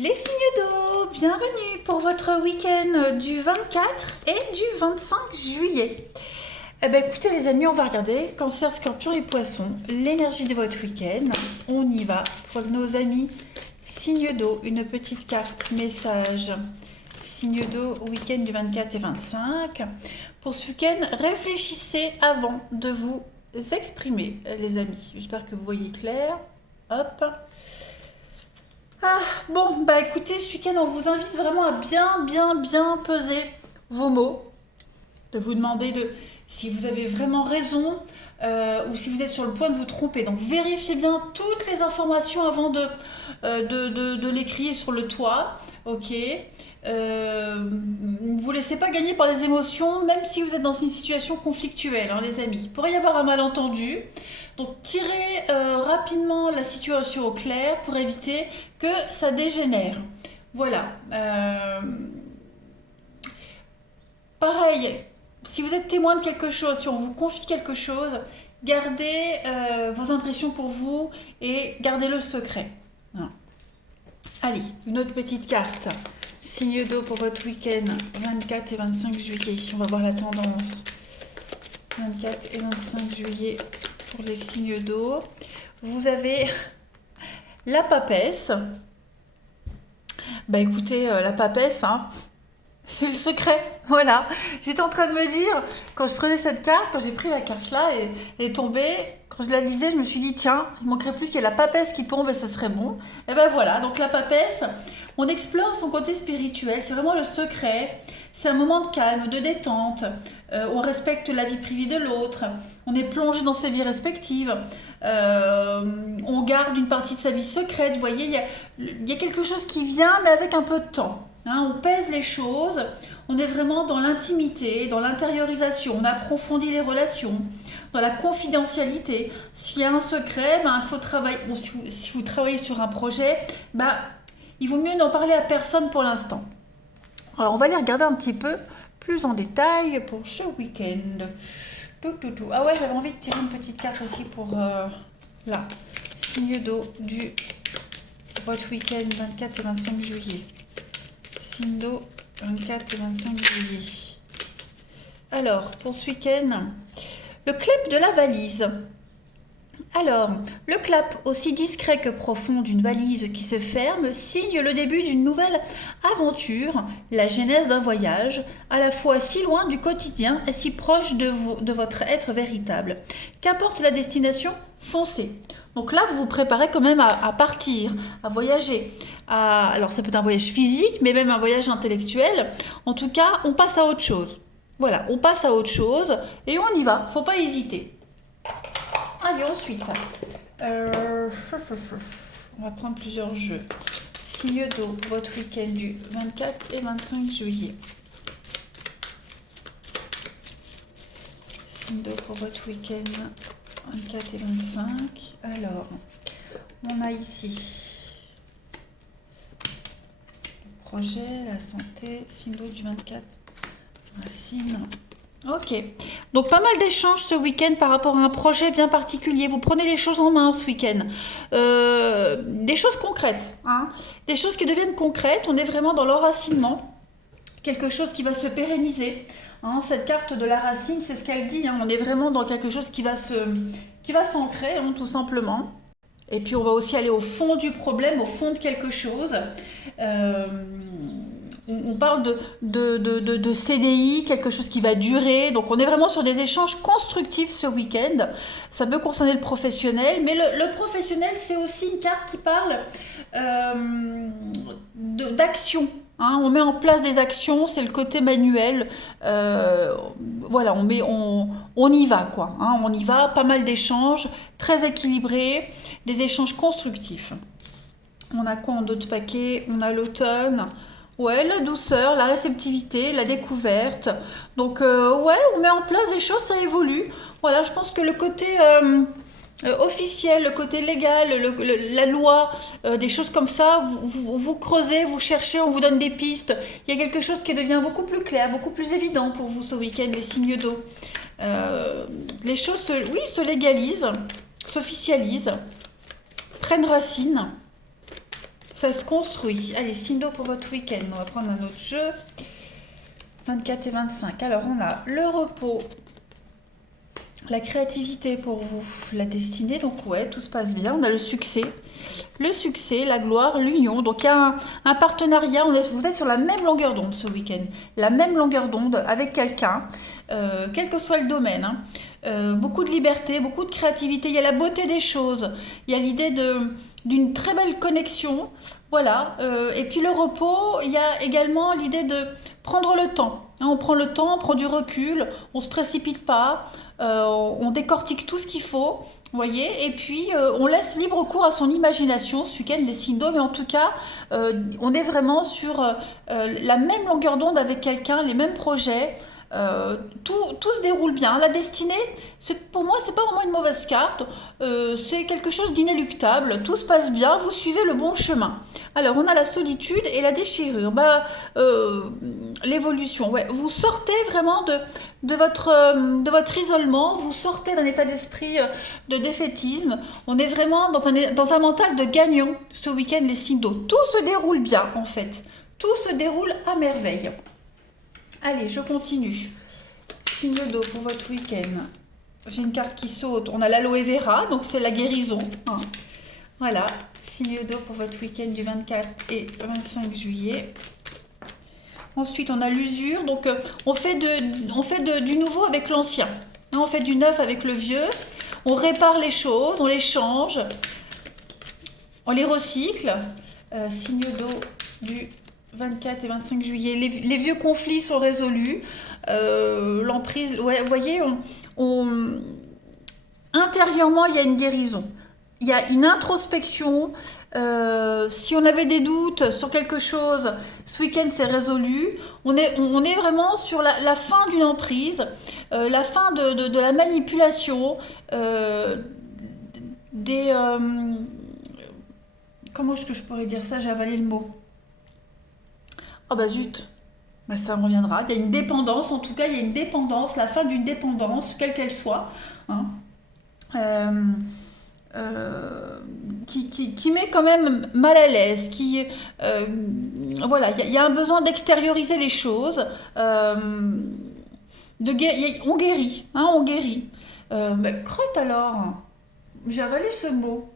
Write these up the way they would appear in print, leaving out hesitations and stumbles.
Les signes d'eau, bienvenue pour votre week-end du 24 et du 25 juillet. Eh ben écoutez les amis, on va regarder Cancer, Scorpion et Poisson, l'énergie de votre week-end. On y va pour nos amis signes d'eau, une petite carte message. Signes d'eau, week-end du 24 et 25. Pour ce week-end, réfléchissez avant de vous exprimer les amis. J'espère que vous voyez clair. Hop. Ah, bon, bah écoutez, ce week-end, on vous invite vraiment à bien peser vos mots, de vous demander si vous avez vraiment raison ou si vous êtes sur le point de vous tromper. Donc vérifiez bien toutes les informations avant de l'écrire sur le toit, ok. Ne vous laissez pas gagner par les émotions, même si vous êtes dans une situation conflictuelle, hein, les amis. Il pourrait y avoir un malentendu. Donc tirez rapidement la situation au clair pour éviter que ça dégénère. Voilà. Pareil, si vous êtes témoin de quelque chose, si on vous confie quelque chose, gardez vos impressions pour vous et gardez-le secret. Voilà. Allez, une autre petite carte. Signe d'eau pour votre week-end 24 et 25 juillet. On va voir la tendance. 24 et 25 juillet pour les signes d'eau. Vous avez la papesse. Bah écoutez, la papesse, hein, c'est le secret. Voilà. J'étais en train de me dire, quand je prenais cette carte, quand j'ai pris la carte là, et elle est tombée, quand je la lisais, je me suis dit, tiens, il manquerait plus qu'il y ait la papesse qui tombe et ce serait bon. Et ben voilà, donc la papesse, on explore son côté spirituel, c'est vraiment le secret. C'est un moment de calme, de détente. On respecte la vie privée de l'autre. On est plongé dans ses vies respectives. On garde une partie de sa vie secrète. Vous voyez, il y a quelque chose qui vient, mais avec un peu de temps. Hein, on pèse les choses. On est vraiment dans l'intimité, dans l'intériorisation. On approfondit les relations, dans la confidentialité. S'il y a un secret, ben, il faut travailler. Bon, si vous travaillez sur un projet, ben, il vaut mieux n'en parler à personne pour l'instant. Alors, on va les regarder un petit peu plus en détail pour ce week-end. Ah ouais, j'avais envie de tirer une petite carte aussi pour là. Signe d'eau du votre week-end 24 et 25 juillet. Signe d'eau 24 et 25 juillet. Alors, pour ce week-end, le clap de la valise. Alors, le clap, aussi discret que profond d'une valise qui se ferme, signe le début d'une nouvelle aventure, la genèse d'un voyage, à la fois si loin du quotidien et si proche de votre être véritable. Qu'importe la destination, foncez. Donc là, vous vous préparez quand même à partir, à voyager. Alors, ça peut être un voyage physique, mais même un voyage intellectuel. En tout cas, on passe à autre chose. Voilà, on passe à autre chose et on y va. Faut pas hésiter. Allez, ensuite, on va prendre plusieurs jeux. Signe d'eau, votre week-end du 24 et 25 juillet. Signe d'eau pour votre week-end 24 et 25. Alors, on a ici le projet, la santé, signe d'eau du 24, racine. Ok, donc pas mal d'échanges ce week-end par rapport à un projet bien particulier. Vous prenez les choses en main ce week-end. Des choses concrètes, hein, des choses qui deviennent concrètes. On est vraiment dans l'enracinement, quelque chose qui va se pérenniser. Hein, cette carte de la racine, c'est ce qu'elle dit. Hein, on est vraiment dans quelque chose qui va s'ancrer, hein, tout simplement. Et puis on va aussi aller au fond du problème, au fond de quelque chose. On parle de CDI, quelque chose qui va durer. Donc on est vraiment sur des échanges constructifs ce week-end. Ça peut concerner le professionnel, mais le professionnel, c'est aussi une carte qui parle d'action. Hein, on met en place des actions, c'est le côté manuel. Voilà, on y va, quoi. Hein, on y va, pas mal d'échanges, très équilibrés, des échanges constructifs. On a quoi en d'autres paquets? On a l'automne. Ouais, la douceur, la réceptivité, la découverte. Donc, ouais, on met en place des choses, ça évolue. Voilà, je pense que le côté officiel, le côté légal, la loi, des choses comme ça, vous creusez, vous cherchez, on vous donne des pistes. Il y a quelque chose qui devient beaucoup plus clair, beaucoup plus évident pour vous ce week-end, les signes d'eau. Les choses, se légalisent, s'officialisent, prennent racine. Ça se construit. Allez, signe d'eau pour votre week-end. On va prendre un autre jeu. 24 et 25. Alors, on a le repos, la créativité pour vous, la destinée. Donc, ouais, tout se passe bien. On a le succès, la gloire, l'union. Donc, il y a un partenariat. Vous êtes sur la même longueur d'onde ce week-end. La même longueur d'onde avec quelqu'un, quel que soit le domaine. Hein. Beaucoup de liberté, beaucoup de créativité. Il y a la beauté des choses. Il y a l'idée d'une très belle connexion. Voilà. Et puis le repos, il y a également l'idée de prendre le temps. Hein, on prend le temps, on prend du recul, on ne se précipite pas, on décortique tout ce qu'il faut, vous voyez, et puis on laisse libre cours à son imagination ce week-end, les signes d'eau, mais en tout cas, on est vraiment sur la même longueur d'onde avec quelqu'un, les mêmes projets. Tout se déroule bien. La destinée, pour moi, c'est pas vraiment une mauvaise carte. C'est quelque chose d'inéluctable. Tout se passe bien. Vous suivez le bon chemin. Alors, on a la solitude et la déchirure. L'évolution. Ouais, vous sortez vraiment de votre isolement. Vous sortez d'un état d'esprit de défaitisme. On est vraiment dans un mental de gagnant ce week-end, les signes d'eau. Tout se déroule bien, en fait. Tout se déroule à merveille. Allez, je continue. Signe d'eau pour votre week-end. J'ai une carte qui saute. On a l'aloe vera, donc c'est la guérison. Hein. Voilà, signe d'eau pour votre week-end du 24 et 25 juillet. Ensuite, on a l'usure. Donc, on fait du nouveau avec l'ancien. Hein, on fait du neuf avec le vieux. On répare les choses, on les change. On les recycle. Signe d'eau du 24 et 25 juillet, les vieux conflits sont résolus, l'emprise, ouais, vous voyez, intérieurement, il y a une guérison, il y a une introspection, si on avait des doutes sur quelque chose, ce week-end c'est résolu, on est vraiment sur la fin d'une emprise, la fin de la manipulation, comment est-ce que je pourrais dire ça, j'ai avalé le mot. Oh bah zut, bah ça me reviendra. Il y a une dépendance, en tout cas, il y a une dépendance, la fin d'une dépendance, quelle qu'elle soit, hein, qui met quand même mal à l'aise, voilà, il y a un besoin d'extérioriser les choses, on guérit, hein, on guérit. Bah, crotte alors, j'ai avalé ce mot.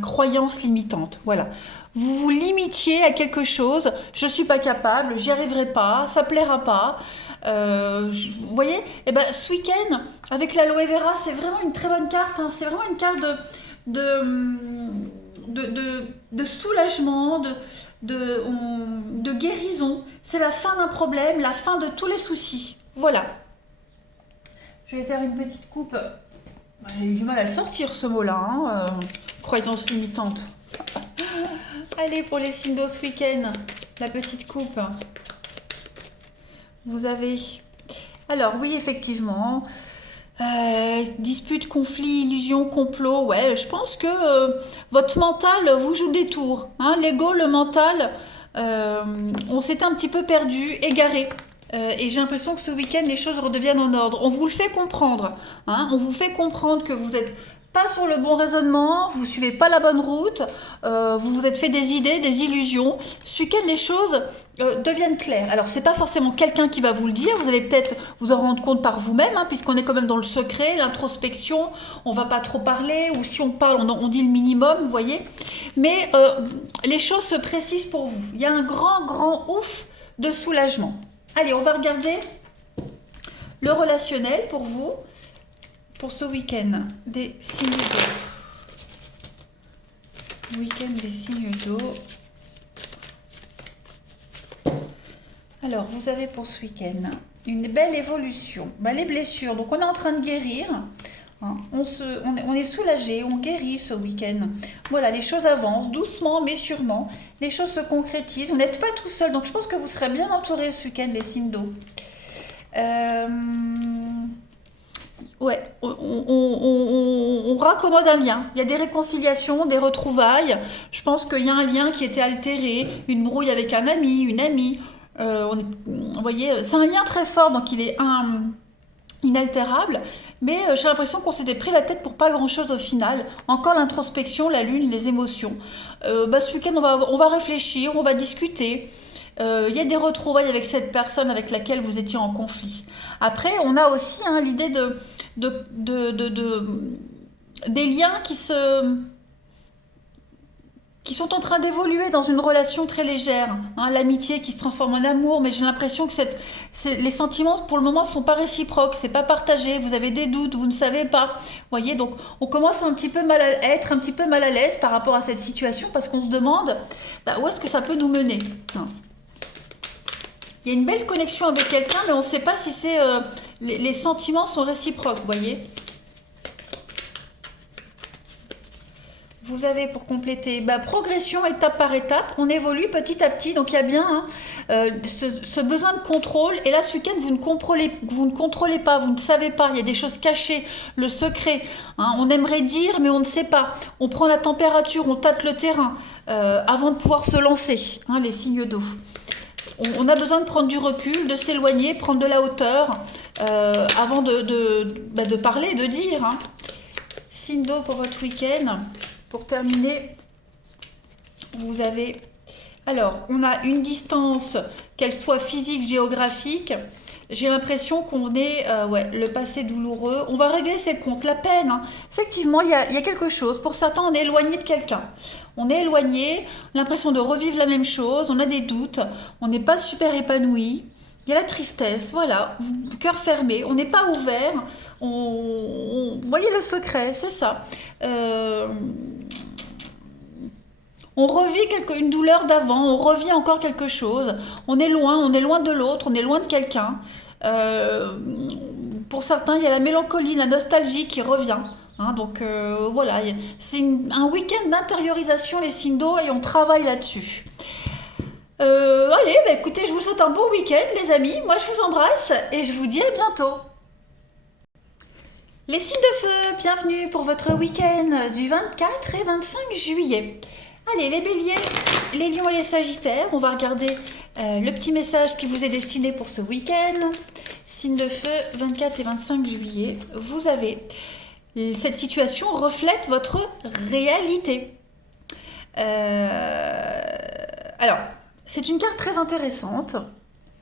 Croyance limitante, voilà. Vous vous limitiez à quelque chose, je suis pas capable, j'y arriverai pas, ça plaira pas. Vous voyez, et ben ce week-end avec l'aloe vera, c'est vraiment une très bonne carte. Hein, c'est vraiment une carte de soulagement, de guérison. C'est la fin d'un problème, la fin de tous les soucis. Voilà. Je vais faire une petite coupe. J'ai eu du mal à le sortir ce mot-là. Hein, croyance limitante. Allez, pour les signes d'eau ce week-end, la petite coupe. Vous avez... Alors, oui, effectivement. Dispute, conflit, illusion, complot. Ouais, je pense que votre mental vous joue des tours. Hein, l'ego, le mental, on s'était un petit peu perdu, égaré. Et j'ai l'impression que ce week-end, les choses redeviennent en ordre. On vous le fait comprendre. Hein, on vous fait comprendre que vous êtes pas sur le bon raisonnement, vous suivez pas la bonne route, vous vous êtes fait des idées, des illusions. Ce week-end, les choses deviennent claires. Alors, c'est pas forcément quelqu'un qui va vous le dire, vous allez peut-être vous en rendre compte par vous-même, hein, puisqu'on est quand même dans le secret, l'introspection, on va pas trop parler, ou si on parle, on dit le minimum, vous voyez. Mais les choses se précisent pour vous. Il y a un grand ouf de soulagement. Allez, on va regarder le relationnel pour vous. Pour ce week-end des signes d'eau. Week-end des signes d'eau. Alors, vous avez pour ce week-end une belle évolution. Les blessures, donc on est en train de guérir. Hein, on est soulagé, on guérit ce week-end. Voilà, les choses avancent doucement mais sûrement. Les choses se concrétisent. Vous n'êtes pas tout seul, donc je pense que vous serez bien entouré ce week-end, les signes d'eau. Ouais, on raccommode un lien. Il y a des réconciliations, des retrouvailles. Je pense qu'il y a un lien qui était altéré, une brouille avec un ami, une amie. Vous voyez, c'est un lien très fort, donc il est inaltérable, mais j'ai l'impression qu'on s'était pris la tête pour pas grand-chose au final. Encore l'introspection, la lune, les émotions. Ce week-end, on va réfléchir, on va discuter. Il y a des retrouvailles avec cette personne avec laquelle vous étiez en conflit. Après, on a aussi hein, l'idée des liens qui sont en train d'évoluer dans une relation très légère. Hein, l'amitié qui se transforme en amour, mais j'ai l'impression que les sentiments, pour le moment, ne sont pas réciproques, c'est pas partagé, vous avez des doutes, vous ne savez pas. Voyez, donc on commence un petit peu être un petit peu mal à l'aise par rapport à cette situation, parce qu'on se demande où est-ce que ça peut nous mener. Hein. Il y a une belle connexion avec quelqu'un, mais on ne sait pas si les sentiments sont réciproques, vous voyez. Vous avez pour compléter, progression étape par étape, on évolue petit à petit, donc il y a bien ce besoin de contrôle, et là ce week-end vous ne contrôlez pas, vous ne savez pas, il y a des choses cachées, le secret, hein, on aimerait dire mais on ne sait pas, on prend la température, on tâte le terrain avant de pouvoir se lancer, hein, les signes d'eau. On a besoin de prendre du recul, de s'éloigner, prendre de la hauteur avant de parler, de dire. Hein. Signe d'eau pour votre week-end. Pour terminer, vous avez... Alors, on a une distance, qu'elle soit physique, géographique. J'ai l'impression qu'on est... le passé douloureux. On va régler ses comptes, la peine. Hein. Effectivement, il y a quelque chose. Pour certains, on est éloigné de quelqu'un. On est éloigné, on a l'impression de revivre la même chose, on a des doutes, on n'est pas super épanoui. Il y a la tristesse, voilà, cœur fermé, on n'est pas ouvert, vous voyez le secret, c'est ça. On revit une douleur d'avant, on revit encore quelque chose, on est loin de l'autre, on est loin de quelqu'un. Pour certains, il y a la mélancolie, la nostalgie qui revient. Hein, donc voilà, c'est un week-end d'intériorisation les signes d'eau et on travaille là-dessus. Allez, écoutez, je vous souhaite un bon week-end les amis, moi je vous embrasse et je vous dis à bientôt. Les signes de feu, bienvenue pour votre week-end du 24 et 25 juillet. Allez, les béliers, les lions et les sagittaires, on va regarder le petit message qui vous est destiné pour ce week-end. Signe de feu, 24 et 25 juillet, vous avez... Cette situation reflète votre réalité. Alors, c'est une carte très intéressante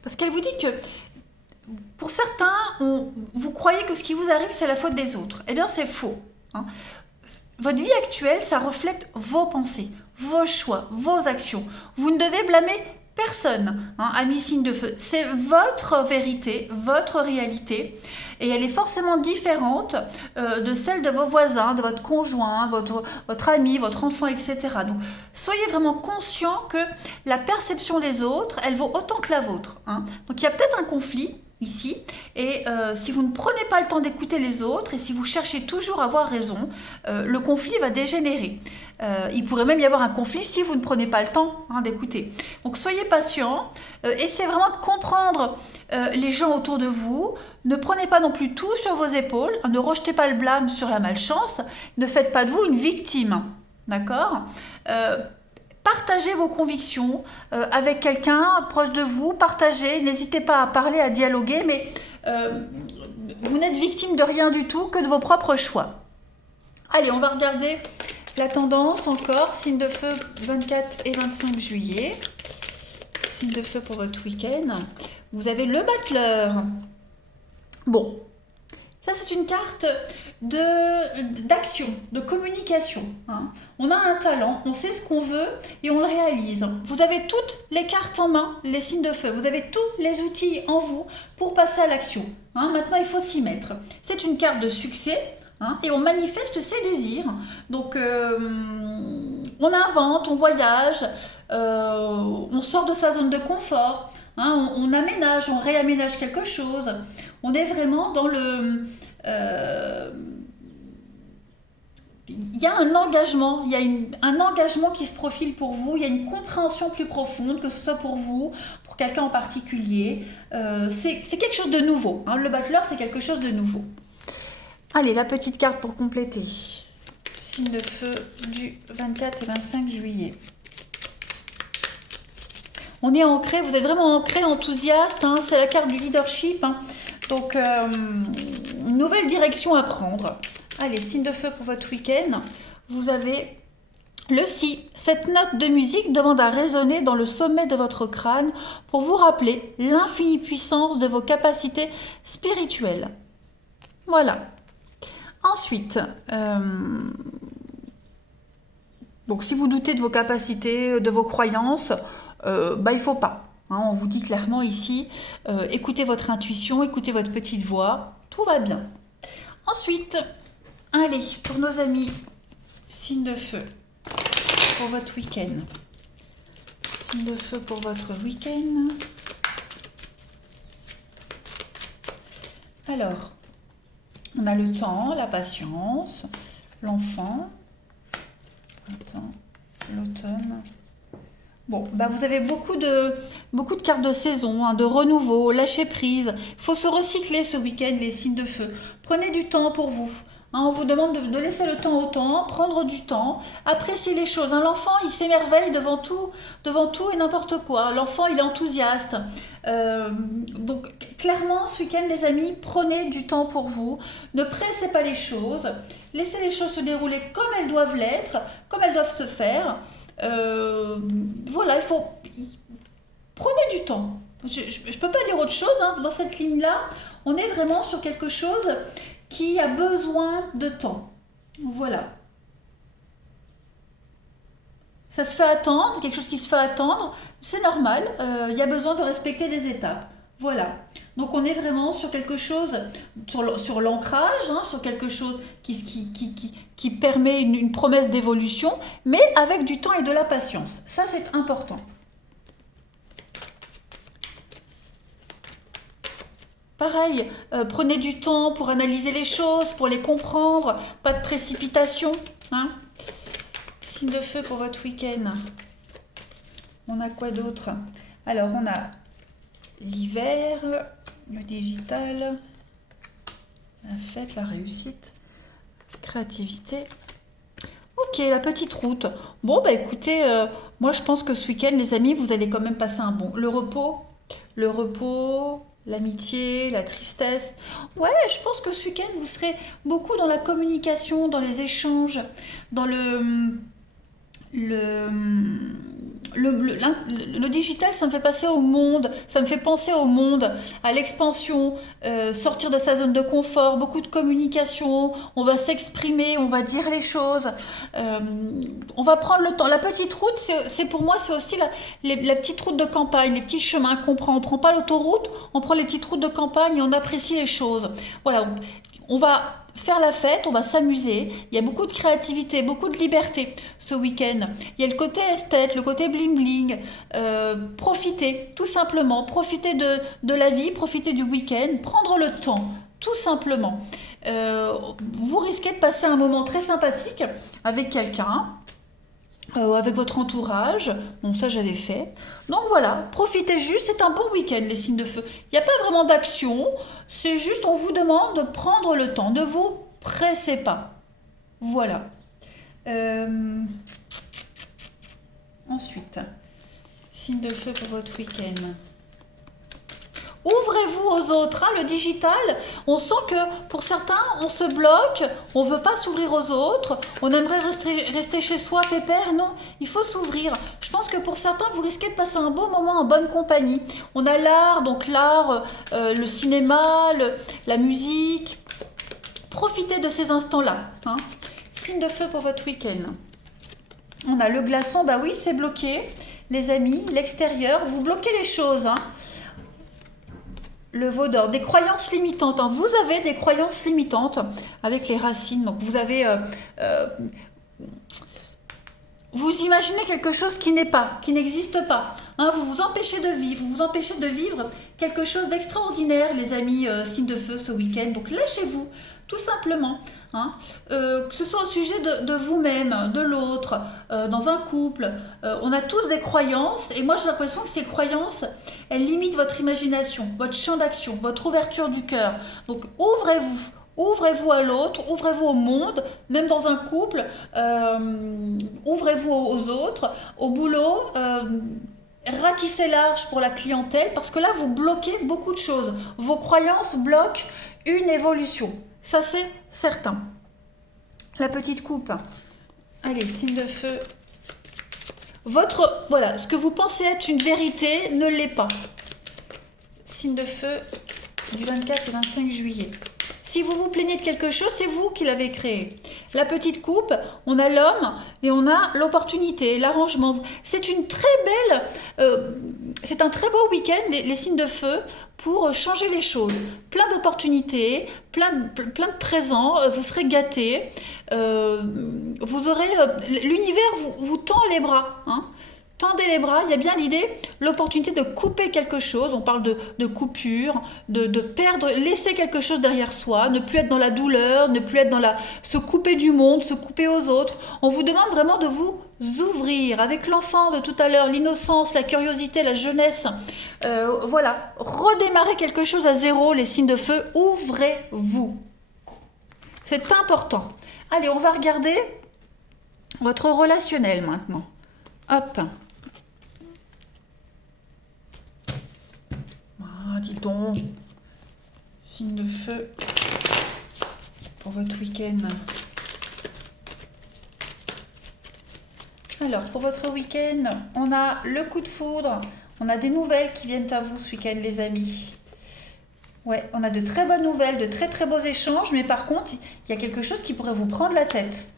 parce qu'elle vous dit que pour certains, vous croyez que ce qui vous arrive, c'est la faute des autres. Eh bien, c'est faux. Hein. Votre vie actuelle, ça reflète vos pensées, vos choix, vos actions. Vous ne devez blâmer personne, hein, amis signe de feu. C'est votre vérité, votre réalité, et elle est forcément différente de celle de vos voisins, de votre conjoint, votre ami, votre enfant, etc. Donc, soyez vraiment conscient que la perception des autres, elle vaut autant que la vôtre. Hein. Donc, il y a peut-être un conflit ici, et si vous ne prenez pas le temps d'écouter les autres, et si vous cherchez toujours à avoir raison, le conflit va dégénérer. Il pourrait même y avoir un conflit si vous ne prenez pas le temps d'écouter. Donc soyez patient, essayez vraiment de comprendre les gens autour de vous, ne prenez pas non plus tout sur vos épaules, ne rejetez pas le blâme sur la malchance, ne faites pas de vous une victime, d'accord ? Partagez vos convictions avec quelqu'un proche de vous, partagez, n'hésitez pas à parler, à dialoguer, mais vous n'êtes victime de rien du tout, que de vos propres choix. Allez, on va regarder la tendance encore, signe de feu 24 et 25 juillet, signe de feu pour votre week-end. Vous avez le battleur. Bon, ça c'est une carte d'action, de communication. Hein. On a un talent, on sait ce qu'on veut et on le réalise. Vous avez toutes les cartes en main, les signes de feu. Vous avez tous les outils en vous pour passer à l'action. Hein. Maintenant, il faut s'y mettre. C'est une carte de succès. Hein, et on manifeste ses désirs. Donc, on invente, on voyage, on sort de sa zone de confort, hein, on aménage, on réaménage quelque chose. On est vraiment dans le... il y a un engagement, il y a un engagement qui se profile pour vous, il y a une compréhension plus profonde, que ce soit pour vous, pour quelqu'un en particulier. C'est quelque chose de nouveau. Hein, le battleur, c'est quelque chose de nouveau. Allez, la petite carte pour compléter. Signe de feu du 24 et 25 juillet. On est ancré, vous êtes vraiment ancré, enthousiaste. Hein, c'est la carte du leadership. Hein. Donc, une nouvelle direction à prendre. Allez, signe de feu pour votre week-end. Vous avez le si. Cette note de musique demande à résonner dans le sommet de votre crâne pour vous rappeler l'infinie puissance de vos capacités spirituelles. Voilà. Ensuite, donc si vous doutez de vos capacités, de vos croyances, il ne faut pas. Hein, on vous dit clairement ici, écoutez votre intuition, écoutez votre petite voix, tout va bien. Ensuite, allez, pour nos amis, signe de feu, pour votre week-end. Signe de feu pour votre week-end. Alors, on a le temps, la patience, l'enfant, l'automne. Bon, vous avez beaucoup de cartes de saison, hein, de renouveau, lâcher prise. Il faut se recycler ce week-end, les signes de feu. Prenez du temps pour vous. Hein, on vous demande de laisser le temps au temps, prendre du temps, apprécier les choses. Hein, l'enfant, il s'émerveille devant tout et n'importe quoi. L'enfant, il est enthousiaste. Donc, clairement, ce week-end, les amis, prenez du temps pour vous. Ne pressez pas les choses. Laissez les choses se dérouler comme elles doivent l'être, comme elles doivent se faire. Voilà, il faut... Prenez du temps. Je ne peux pas dire autre chose. Hein. Dans cette ligne-là, on est vraiment sur quelque chose qui a besoin de temps. Voilà. Ça se fait attendre, quelque chose qui se fait attendre, c'est normal. Il y a besoin de respecter des étapes. Voilà. Donc on est vraiment sur quelque chose, sur l'ancrage, hein, sur quelque chose qui permet une promesse d'évolution, mais avec du temps et de la patience. Ça, c'est important. Pareil, prenez du temps pour analyser les choses, pour les comprendre, pas de précipitation. Hein. Signe de feu pour votre week-end. On a quoi d'autre? Alors, on a l'hiver, le digital, la fête, la réussite, créativité. Ok, la petite route. Bon, écoutez, moi je pense que ce week-end, les amis, vous allez quand même passer un bon... Le repos, l'amitié, la tristesse. Ouais, je pense que ce week-end, vous serez beaucoup dans la communication, dans les échanges, dans le digital, ça me fait passer au monde, ça me fait penser au monde, à l'expansion, sortir de sa zone de confort, beaucoup de communication, on va s'exprimer, on va dire les choses, on va prendre le temps. La petite route, c'est pour moi, c'est aussi la petite route de campagne, les petits chemins qu'on prend. On prend pas l'autoroute, on prend les petites routes de campagne et on apprécie les choses. Voilà, on va faire la fête, on va s'amuser. Il y a beaucoup de créativité, beaucoup de liberté ce week-end. Il y a le côté esthète, le côté bling-bling. Profitez, tout simplement. Profitez de la vie, profitez du week-end. Prendre le temps, tout simplement. Vous risquez de passer un moment très sympathique avec quelqu'un. Avec votre entourage, bon ça j'avais fait. Donc voilà, profitez juste, c'est un bon week-end les signes de feu. Il n'y a pas vraiment d'action, c'est juste on vous demande de prendre le temps, ne vous pressez pas. Voilà. Ensuite, signe de feu pour votre week-end. Ouvrez-vous aux autres, hein, le digital, on sent que pour certains, on se bloque, on ne veut pas s'ouvrir aux autres, on aimerait rester chez soi, pépère, non, il faut s'ouvrir. Je pense que pour certains, vous risquez de passer un bon moment en bonne compagnie. On a l'art, donc l'art, le cinéma, la musique. Profitez de ces instants-là. Hein. Signe de feu pour votre week-end. On a le glaçon, oui, c'est bloqué, les amis, l'extérieur, vous bloquez les choses, hein. Le veau d'or, des croyances limitantes. Hein. Vous avez des croyances limitantes avec les racines. Donc vous avez... vous imaginez quelque chose qui n'est pas, qui n'existe pas. Hein, vous vous empêchez de vivre. Vous vous empêchez de vivre quelque chose d'extraordinaire, les amis signes de feu ce week-end. Donc lâchez-vous, tout simplement. Hein. Que ce soit au sujet de vous-même, de l'autre, dans un couple. On a tous des croyances. Et moi, j'ai l'impression que ces croyances, elles limitent votre imagination, votre champ d'action, votre ouverture du cœur. Donc ouvrez-vous. Ouvrez-vous à l'autre, ouvrez-vous au monde, même dans un couple, ouvrez-vous aux autres, au boulot. ratissez large pour la clientèle parce que là, vous bloquez beaucoup de choses. Vos croyances bloquent une évolution. Ça, c'est certain. La petite coupe. Allez, signe de feu. Voilà, ce que vous pensez être une vérité ne l'est pas. Signe de feu du 24 et 25 juillet. Si vous vous plaignez de quelque chose, c'est vous qui l'avez créé. La petite coupe, on a l'homme et on a l'opportunité, l'arrangement. C'est une très c'est un très beau week-end, les signes de feu, pour changer les choses. Plein d'opportunités, plein de présents, vous serez gâtés. Vous aurez, l'univers vous tend les bras, hein. Tendez les bras, il y a bien l'idée, l'opportunité de couper quelque chose, on parle de coupure, de perdre, laisser quelque chose derrière soi, ne plus être dans la douleur, ne plus être dans se couper du monde, se couper aux autres. On vous demande vraiment de vous ouvrir avec l'enfant de tout à l'heure, l'innocence, la curiosité, la jeunesse. Voilà, redémarrer quelque chose à zéro, les signes de feu, ouvrez-vous. C'est important. Allez, on va regarder votre relationnel maintenant. Hop. Ah, dis donc. Signe de feu pour votre week-end. Alors, pour votre week-end, on a le coup de foudre. On a des nouvelles qui viennent à vous ce week-end, les amis. Ouais, on a de très bonnes nouvelles, de très très beaux échanges. Mais par contre, il y a quelque chose qui pourrait vous prendre la tête.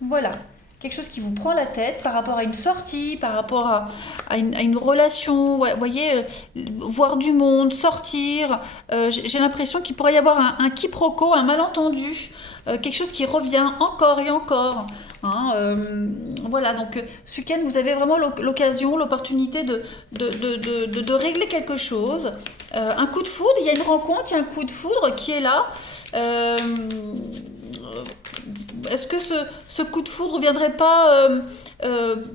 Voilà. Quelque chose qui vous prend la tête par rapport à une sortie, par rapport à une relation, ouais, vous voyez, voir du monde, sortir. J'ai l'impression qu'il pourrait y avoir un quiproquo, un malentendu, quelque chose qui revient encore et encore. Hein, voilà, donc ce week-end, vous avez vraiment l'occasion, l'opportunité de régler quelque chose. Un coup de foudre, il y a une rencontre, il y a un coup de foudre qui est là. Est-ce que ce coup de foudre ne viendrait pas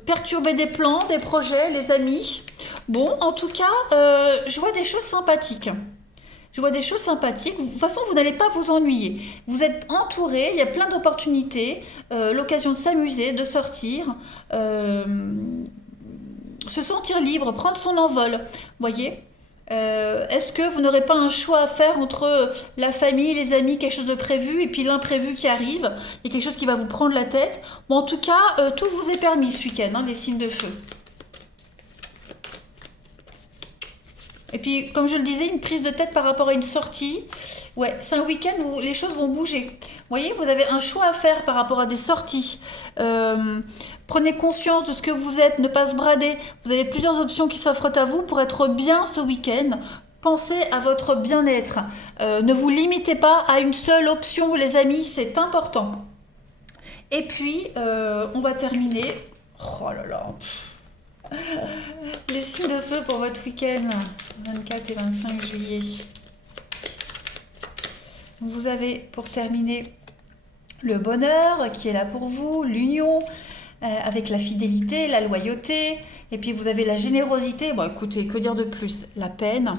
perturber des plans, des projets, les amis? Bon, en tout cas, je vois des choses sympathiques. Je vois des choses sympathiques. De toute façon, vous n'allez pas vous ennuyer. Vous êtes entouré, il y a plein d'opportunités, l'occasion de s'amuser, de sortir, se sentir libre, prendre son envol. Voyez? Est-ce que vous n'aurez pas un choix à faire entre la famille, les amis, quelque chose de prévu et puis l'imprévu qui arrive? Il y a quelque chose qui va vous prendre la tête. Bon, en tout cas, tout vous est permis ce week-end, hein, les signes de feu. Et puis, comme je le disais, une prise de tête par rapport à une sortie. Ouais, c'est un week-end où les choses vont bouger. Vous voyez, vous avez un choix à faire par rapport à des sorties. Prenez conscience de ce que vous êtes, ne pas se brader. Vous avez plusieurs options qui s'offrent à vous pour être bien ce week-end. Pensez à votre bien-être. Ne vous limitez pas à une seule option, les amis, c'est important. Et puis, on va terminer. Oh là là. Les signes de feu pour votre week-end, 24 et 25 juillet. Vous avez, pour terminer, le bonheur qui est là pour vous, l'union, avec la fidélité, la loyauté, et puis vous avez la générosité, bon écoutez, que dire de plus, la peine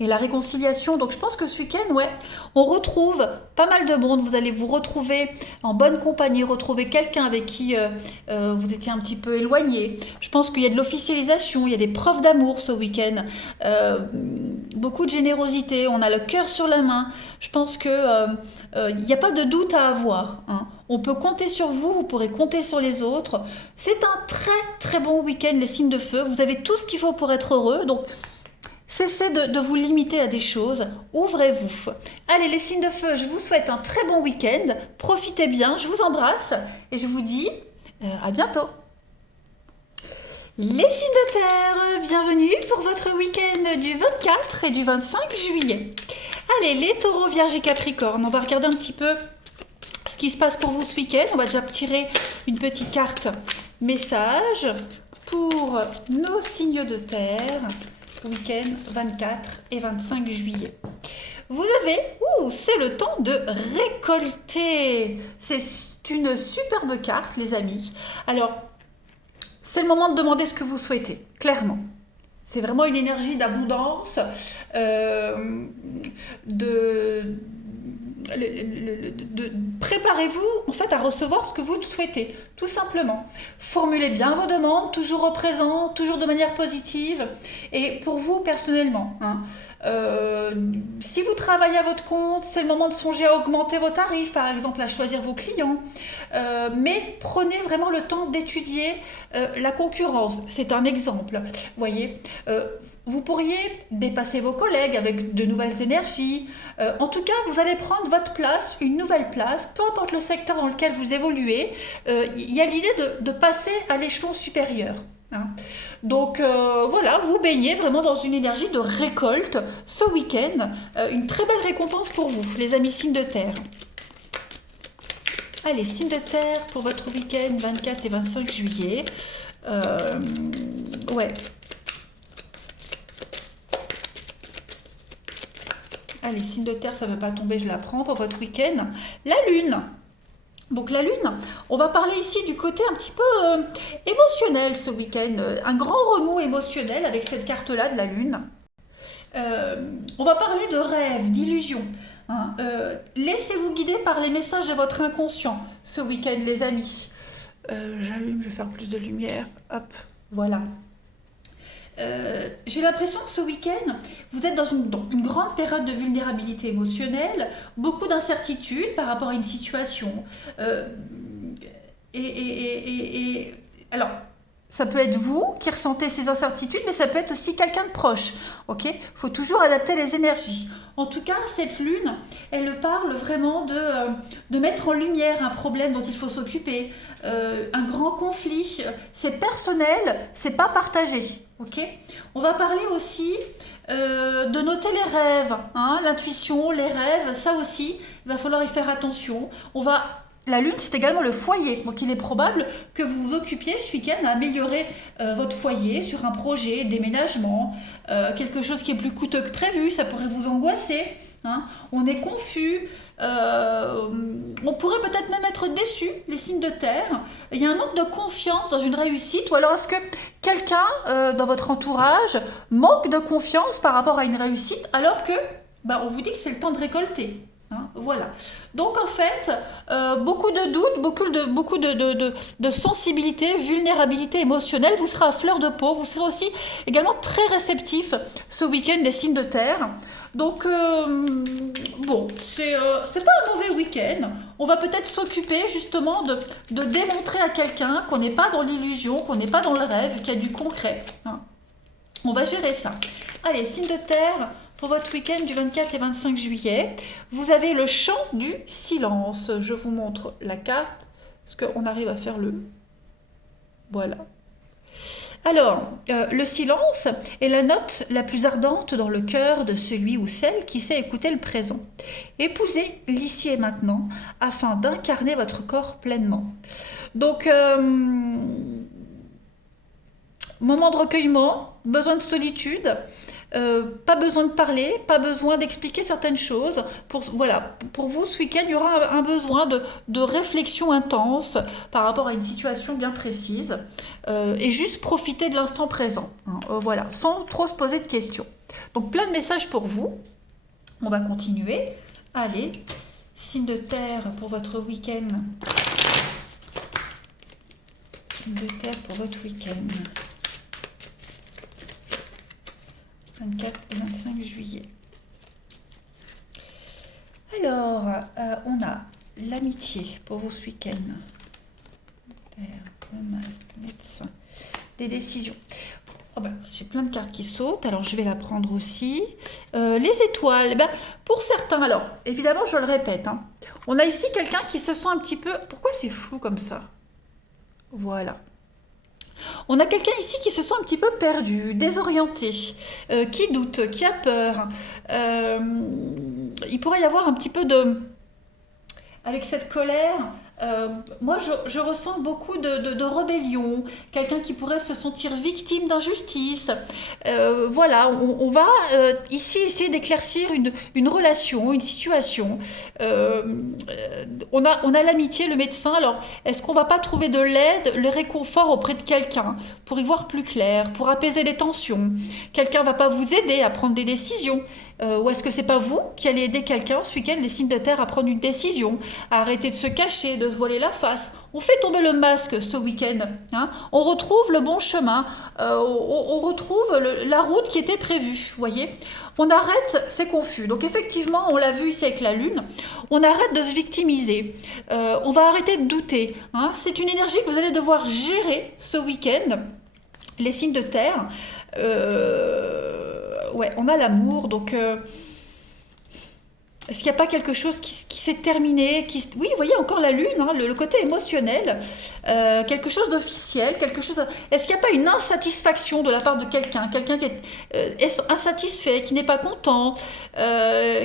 et la réconciliation. Donc je pense que ce week-end, ouais, on retrouve pas mal de monde, vous allez vous retrouver en bonne compagnie, retrouver quelqu'un avec qui vous étiez un petit peu éloigné. Je pense qu'il y a de l'officialisation, il y a des preuves d'amour ce week-end, beaucoup de générosité, on a le cœur sur la main. Je pense que il n'y a pas de doute à avoir, hein. On peut compter sur vous, vous pourrez compter sur les autres. C'est un très très bon week-end, les signes de feu. Vous avez tout ce qu'il faut pour être heureux. Donc, cessez de vous limiter à des choses. Ouvrez-vous. Allez, les signes de feu, je vous souhaite un très bon week-end. Profitez bien, je vous embrasse et je vous dis à bientôt. Les signes de terre, bienvenue pour votre week-end du 24 et du 25 juillet. Allez, les taureaux, vierges et capricornes, on va regarder un petit peu ce qui se passe pour vous ce week-end. On va déjà tirer une petite carte message pour nos signes de terre, week-end 24 et 25 juillet. Vous avez, c'est le temps de récolter. C'est une superbe carte, les amis. Alors, c'est le moment de demander ce que vous souhaitez, clairement. C'est vraiment une énergie d'abondance, préparez-vous en fait à recevoir ce que vous souhaitez, tout simplement. Formulez bien vos demandes, toujours au présent, toujours de manière positive. Et pour vous personnellement, hein, si vous travaillez à votre compte, c'est le moment de songer à augmenter vos tarifs, par exemple, à choisir vos clients. Mais prenez vraiment le temps d'étudier la concurrence. C'est un exemple. Voyez, vous pourriez dépasser vos collègues avec de nouvelles énergies. En tout cas, vous allez prendre votre place, une nouvelle place, peu importe le secteur dans lequel vous évoluez. Il y a l'idée de passer à l'échelon supérieur. Hein. Donc voilà, vous baignez vraiment dans une énergie de récolte ce week-end. Une très belle récompense pour vous, les amis signes de terre. Allez, signes de terre pour votre week-end 24 et 25 juillet. Ouais. Allez, signe de terre, ça ne veut pas tomber, je la prends pour votre week-end. La lune. Donc la lune, on va parler ici du côté un petit peu émotionnel ce week-end. Un grand remous émotionnel avec cette carte-là de la lune. On va parler de rêves, d'illusions. Hein. Laissez-vous guider par les messages de votre inconscient ce week-end, les amis. J'allume, je vais faire plus de lumière. Hop, voilà. J'ai l'impression que ce week-end, vous êtes dans une grande période de vulnérabilité émotionnelle, beaucoup d'incertitudes par rapport à une situation. Alors, ça peut être vous qui ressentez ces incertitudes, mais ça peut être aussi quelqu'un de proche. Ok ? Il faut toujours adapter les énergies. En tout cas, cette lune, elle parle vraiment de mettre en lumière un problème dont il faut s'occuper, un grand conflit. C'est personnel, c'est pas partagé. Ok ? On va parler aussi de noter les rêves, hein, l'intuition, les rêves, ça aussi, il va falloir y faire attention. La lune, c'est également le foyer. Donc, il est probable que vous vous occupiez ce week-end à améliorer votre foyer sur un projet, déménagement, quelque chose qui est plus coûteux que prévu. Ça pourrait vous angoisser. Hein. On est confus. On pourrait peut-être même être déçu, les signes de terre. Il y a un manque de confiance dans une réussite. Ou alors, est-ce que quelqu'un dans votre entourage manque de confiance par rapport à une réussite alors que on vous dit que c'est le temps de récolter. Hein, voilà. Donc en fait, beaucoup de doutes, beaucoup de sensibilité, vulnérabilité émotionnelle, vous serez à fleur de peau, vous serez aussi également très réceptif ce week-end, les signes de terre. Donc bon, c'est pas un mauvais week-end. On va peut-être s'occuper justement de démontrer à quelqu'un qu'on n'est pas dans l'illusion, qu'on n'est pas dans le rêve, qu'il y a du concret. Hein. On va gérer ça. Allez, signes de terre. Pour votre week-end du 24 et 25 juillet, vous avez le chant du silence. Je vous montre la carte. Est-ce qu'on arrive à faire le... Voilà. Alors, le silence est la note la plus ardente dans le cœur de celui ou celle qui sait écouter le présent. Épousez l'ici et maintenant afin d'incarner votre corps pleinement. Donc, moment de recueillement, besoin de solitude. Pas besoin de parler, pas besoin d'expliquer certaines choses. Pour vous, ce week-end, il y aura un besoin de réflexion intense par rapport à une situation bien précise et juste profiter de l'instant présent. Hein, voilà, sans trop se poser de questions. Donc, plein de messages pour vous. On va continuer. Allez, signe de terre pour votre week-end. Signe de terre pour votre week-end. 24 et 25 juillet. Alors, on a l'amitié pour vous ce week-end. Le masque, le médecin. Des décisions. J'ai plein de cartes qui sautent, alors je vais la prendre aussi. Les étoiles, pour certains, alors évidemment je le répète, hein, on a ici quelqu'un qui se sent un petit peu... Pourquoi c'est flou comme ça ? Voilà. On a quelqu'un ici qui se sent un petit peu perdu, désorienté, qui doute, qui a peur. Il pourrait y avoir un petit peu de... Avec cette colère, moi je ressens beaucoup de rébellion, quelqu'un qui pourrait se sentir victime d'injustice. Voilà, on va ici essayer d'éclaircir une relation, une situation. On a l'amitié, le médecin. Alors, est-ce qu'on va pas trouver de l'aide, le réconfort auprès de quelqu'un pour y voir plus clair, pour apaiser les tensions? Quelqu'un va pas vous aider à prendre des décisions. Ou est-ce que c'est pas vous qui allez aider quelqu'un ce week-end, les signes de terre, à prendre une décision, à arrêter de se cacher, de se voiler la face? On fait tomber le masque ce week-end, hein. On retrouve le bon chemin, on retrouve la route qui était prévue, vous voyez. On arrête, c'est confus. Donc effectivement, on l'a vu ici avec la lune, on arrête de se victimiser, on va arrêter de douter, hein. C'est une énergie que vous allez devoir gérer ce week-end, les signes de terre. Ouais, on a l'amour, donc est-ce qu'il n'y a pas quelque chose qui s'est terminé, oui, vous voyez encore la lune, hein, le côté émotionnel, quelque chose d'officiel, est-ce qu'il n'y a pas une insatisfaction de la part de quelqu'un qui est insatisfait, qui n'est pas content,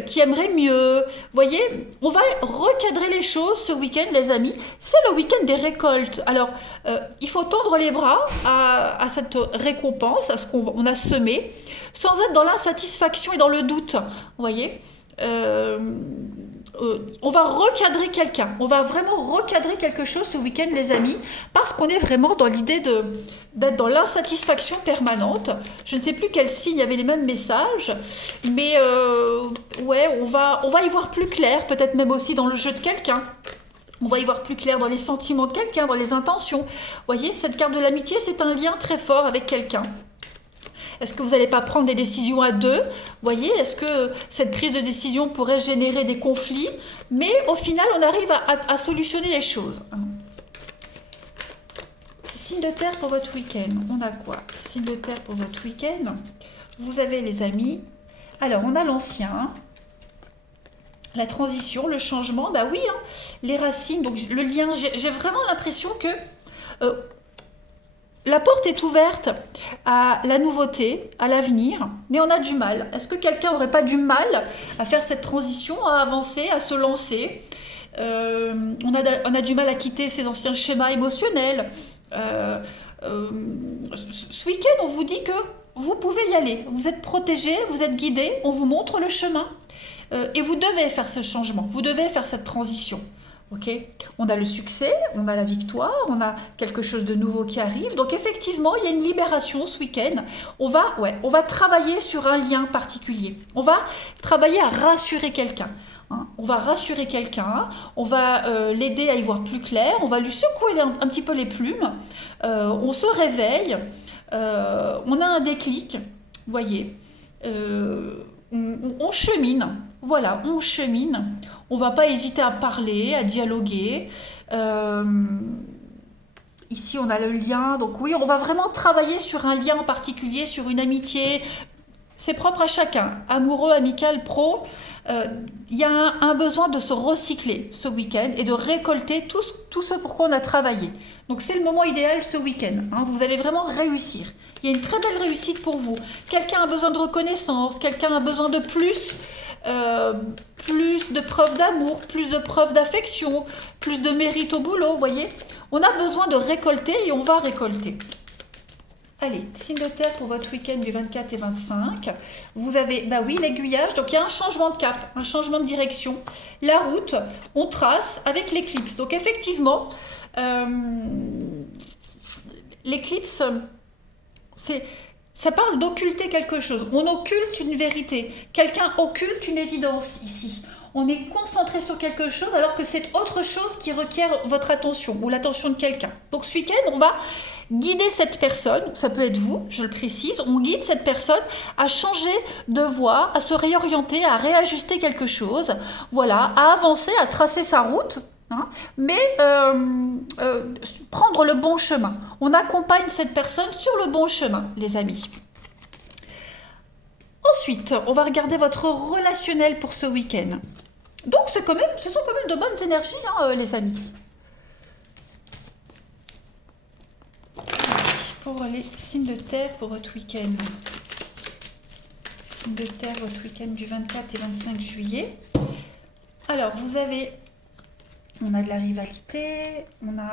qui aimerait mieux? Vous voyez, on va recadrer les choses ce week-end, les amis. C'est le week-end des récoltes. Alors, il faut tendre les bras à cette récompense, à ce qu'on a semé, sans être dans l'insatisfaction et dans le doute, vous voyez. On va recadrer quelqu'un, on va vraiment recadrer quelque chose ce week-end, les amis, parce qu'on est vraiment dans l'idée d'être dans l'insatisfaction permanente. Je ne sais plus quel signe avait les mêmes messages, mais ouais, on va y voir plus clair, peut-être même aussi dans le jeu de quelqu'un. On va y voir plus clair dans les sentiments de quelqu'un, dans les intentions. Vous voyez, cette carte de l'amitié, c'est un lien très fort avec quelqu'un. Est-ce que vous n'allez pas prendre des décisions à deux? Vous voyez, est-ce que cette prise de décision pourrait générer des conflits? Mais au final, on arrive à solutionner les choses. Signe de terre pour votre week-end. On a quoi? Signe de terre pour votre week-end. Vous avez les amis. Alors, on a l'ancien. La transition, le changement. Bah oui, hein, les racines, donc le lien. J'ai vraiment l'impression que... la porte est ouverte à la nouveauté, à l'avenir, mais on a du mal. Est-ce que quelqu'un n'aurait pas du mal à faire cette transition, à avancer, à se lancer? On a du mal à quitter ces anciens schémas émotionnels. Ce week-end, on vous dit que vous pouvez y aller. Vous êtes protégé, vous êtes guidé, on vous montre le chemin. Et vous devez faire ce changement, vous devez faire cette transition. Ok, on a le succès, on a la victoire, on a quelque chose de nouveau qui arrive. Donc effectivement, il y a une libération ce week-end. On va travailler sur un lien particulier. On va travailler à rassurer quelqu'un. Hein. On va rassurer quelqu'un, on va l'aider à y voir plus clair, on va lui secouer un petit peu les plumes. On se réveille, on a un déclic, vous voyez. On chemine, voilà, on chemine, on va pas hésiter à parler, à dialoguer. Ici, on a le lien, donc oui, on va vraiment travailler sur un lien en particulier, sur une amitié. C'est propre à chacun, amoureux, amical, pro. Il y a un besoin de se recycler ce week-end et de récolter tout ce pour quoi on a travaillé. Donc c'est le moment idéal ce week-end, hein, vous allez vraiment réussir. Il y a une très belle réussite pour vous. Quelqu'un a besoin de reconnaissance, quelqu'un a besoin de plus de preuves d'amour, plus de preuves d'affection, plus de mérite au boulot, vous voyez. On a besoin de récolter et on va récolter. Allez, signe de terre pour votre week-end du 24 et 25. Vous avez, bah oui, l'aiguillage. Donc, il y a un changement de cap, un changement de direction. La route, on trace avec l'éclipse. Donc, effectivement, l'éclipse, ça parle d'occulter quelque chose. On occulte une vérité. Quelqu'un occulte une évidence ici. On est concentré sur quelque chose alors que c'est autre chose qui requiert votre attention ou l'attention de quelqu'un. Donc ce week-end, on va guider cette personne, ça peut être vous, je le précise, on guide cette personne à changer de voie, à se réorienter, à réajuster quelque chose, voilà, à avancer, à tracer sa route, hein, mais prendre le bon chemin. On accompagne cette personne sur le bon chemin, les amis. Ensuite, on va regarder votre relationnel pour ce week-end. Donc, ce sont quand même de bonnes énergies, hein, les amis. Pour les signes de terre pour votre week-end. Signes de terre, votre week-end du 24 et 25 juillet. Alors, on a de la rivalité, on a...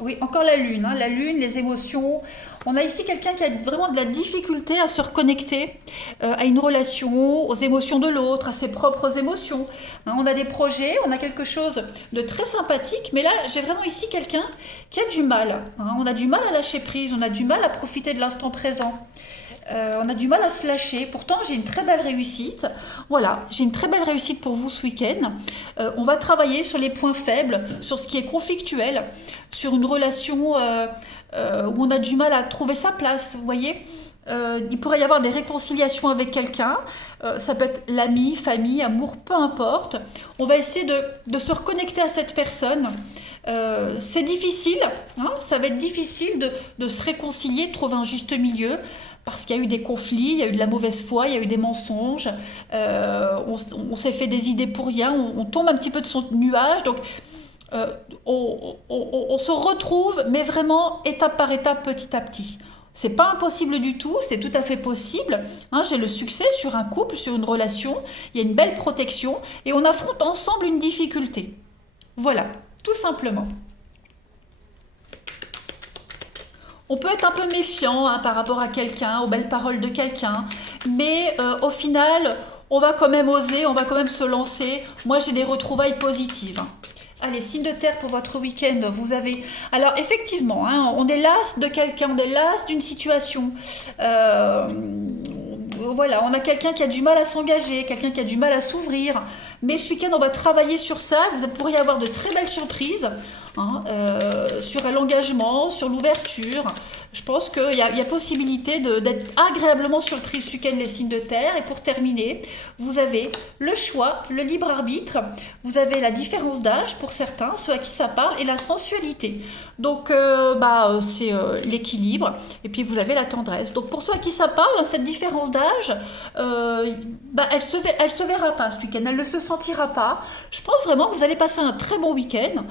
Oui, encore la lune, hein, la lune, les émotions. On a ici quelqu'un qui a vraiment de la difficulté à se reconnecter à une relation, aux émotions de l'autre, à ses propres émotions. Hein, on a des projets, on a quelque chose de très sympathique, mais là, j'ai vraiment ici quelqu'un qui a du mal. Hein, on a du mal à lâcher prise, on a du mal à profiter de l'instant présent. On a du mal à se lâcher. Pourtant, j'ai une très belle réussite. Voilà, j'ai une très belle réussite pour vous ce week-end. On va travailler sur les points faibles, sur ce qui est conflictuel, sur une relation où on a du mal à trouver sa place. Vous voyez, il pourrait y avoir des réconciliations avec quelqu'un. Ça peut être l'ami, famille, amour, peu importe. On va essayer de se reconnecter à cette personne. C'est difficile, hein, ça va être difficile de se réconcilier, de trouver un juste milieu, parce qu'il y a eu des conflits, il y a eu de la mauvaise foi, il y a eu des mensonges, on s'est fait des idées pour rien, on tombe un petit peu de son nuage, donc on se retrouve, mais vraiment étape par étape, petit à petit. C'est pas impossible du tout, c'est tout à fait possible. Hein, j'ai le succès sur un couple, sur une relation, il y a une belle protection, et on affronte ensemble une difficulté. Voilà, tout simplement. On peut être un peu méfiant hein, par rapport à quelqu'un, aux belles paroles de quelqu'un, mais au final, on va quand même oser, on va quand même se lancer. Moi, j'ai des retrouvailles positives. Allez, signe de terre pour votre week-end, vous avez... Alors, effectivement, hein, on est las de quelqu'un, on est las d'une situation. Voilà, on a quelqu'un qui a du mal à s'engager, quelqu'un qui a du mal à s'ouvrir. Mais ce week-end, on va travailler sur ça. Vous pourriez avoir de très belles surprises hein, sur l'engagement, sur l'ouverture. Je pense qu'il y a possibilité d'être agréablement surpris ce week-end, les signes de terre. Et pour terminer, vous avez le choix, le libre arbitre. Vous avez la différence d'âge pour certains, ceux à qui ça parle, et la sensualité. Donc, c'est l'équilibre. Et puis, vous avez la tendresse. Donc, pour ceux à qui ça parle, cette différence d'âge, elle se verra pas ce week-end. Elle ne se sentira pas. Je pense vraiment que vous allez passer un très bon week-end.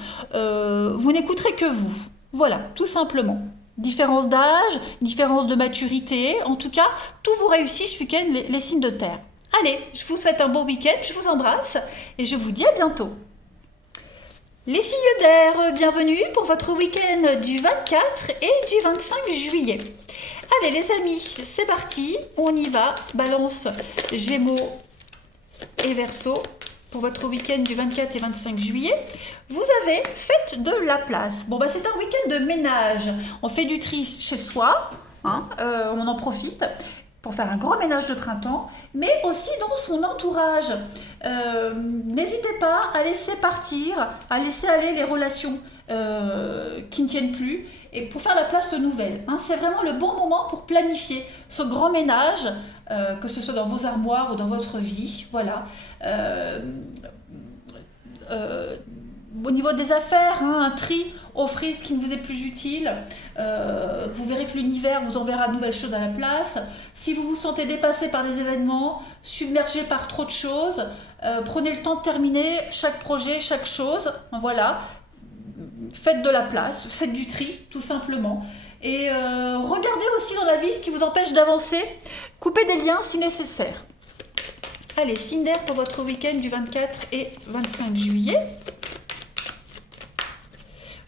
Vous n'écouterez que vous. Voilà, tout simplement. Différence d'âge, différence de maturité. En tout cas, tout vous réussit ce week-end, les signes de terre. Allez, je vous souhaite un bon week-end. Je vous embrasse et je vous dis à bientôt. Les signes d'air, bienvenue pour votre week-end du 24 et du 25 juillet. Allez les amis, c'est parti, on y va. Balance, Gémeaux et Verseau pour votre week-end du 24 et 25 juillet. Vous avez fait de la place. Bon, c'est un week-end de ménage. On fait du tri chez soi, hein, on en profite pour faire un gros ménage de printemps, mais aussi dans son entourage. N'hésitez pas à laisser partir, à laisser aller les relations qui ne tiennent plus, et pour faire la place aux nouvelles. Hein. C'est vraiment le bon moment pour planifier ce grand ménage, que ce soit dans vos armoires ou dans votre vie. Voilà. Au niveau des affaires, hein, un tri, offrez ce qui ne vous est plus utile. Vous verrez que l'univers vous enverra de nouvelles choses à la place. Si vous vous sentez dépassé par des événements, submergé par trop de choses, prenez le temps de terminer chaque projet, chaque chose. Voilà. Faites de la place, faites du tri, tout simplement. Et regardez aussi dans la vie ce qui vous empêche d'avancer. Coupez des liens si nécessaire. Allez, signe d'air pour votre week-end du 24 et 25 juillet.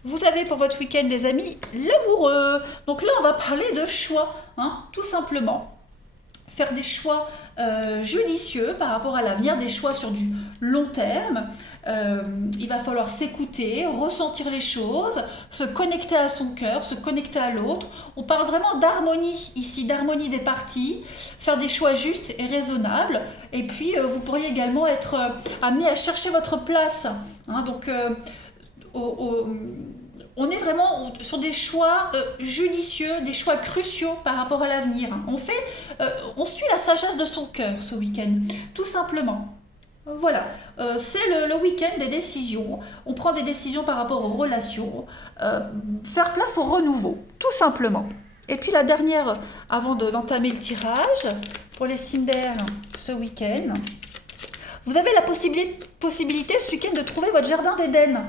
Vous avez pour votre week-end, les amis, l'amoureux. Donc là, on va parler de choix, hein, tout simplement. Faire des choix judicieux par rapport à l'avenir, des choix sur du long terme. Il va falloir s'écouter, ressentir les choses, se connecter à son cœur, se connecter à l'autre. On parle vraiment d'harmonie ici, d'harmonie des parties, faire des choix justes et raisonnables. Et puis, vous pourriez également être amené à chercher votre place. Hein, donc, on est vraiment sur des choix judicieux, des choix cruciaux par rapport à l'avenir. On suit la sagesse de son cœur ce week-end, tout simplement. Voilà, c'est le week-end des décisions. On prend des décisions par rapport aux relations, faire place au renouveau, tout simplement. Et puis la dernière, avant d'entamer le tirage, pour les signes d'air ce week-end, vous avez la possibilité ce week-end de trouver votre jardin d'Éden.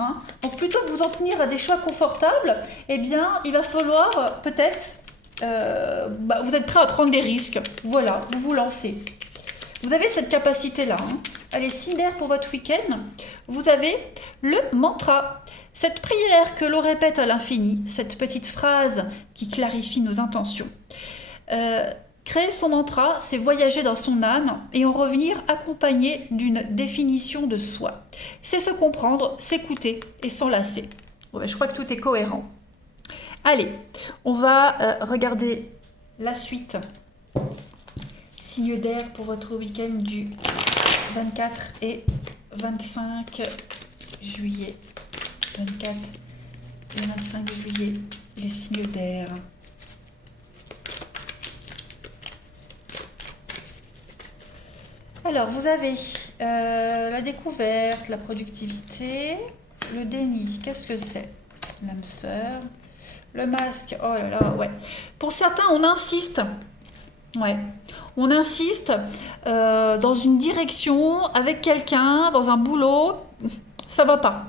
Hein. Donc plutôt que vous en tenir à des choix confortables, eh bien, il va falloir peut-être, vous êtes prêt à prendre des risques. Voilà, vous vous lancez. Vous avez cette capacité-là. Hein. Allez, signe d'air pour votre week-end. Vous avez le mantra. Cette prière que l'on répète à l'infini, cette petite phrase qui clarifie nos intentions. Créer son mantra, c'est voyager dans son âme et en revenir accompagné d'une définition de soi. C'est se comprendre, s'écouter et s'enlacer. Bon, je crois que tout est cohérent. Allez, on va regarder la suite. Signe d'air pour votre week-end du 24 et 25 juillet. 24 et 25 juillet, les signes d'air. Alors, vous avez la découverte, la productivité, le déni. Qu'est-ce que c'est? L'âme sœur, le masque. Oh là là, ouais. Pour certains, on insiste. Ouais. On insiste dans une direction avec quelqu'un, dans un boulot. Ça va pas.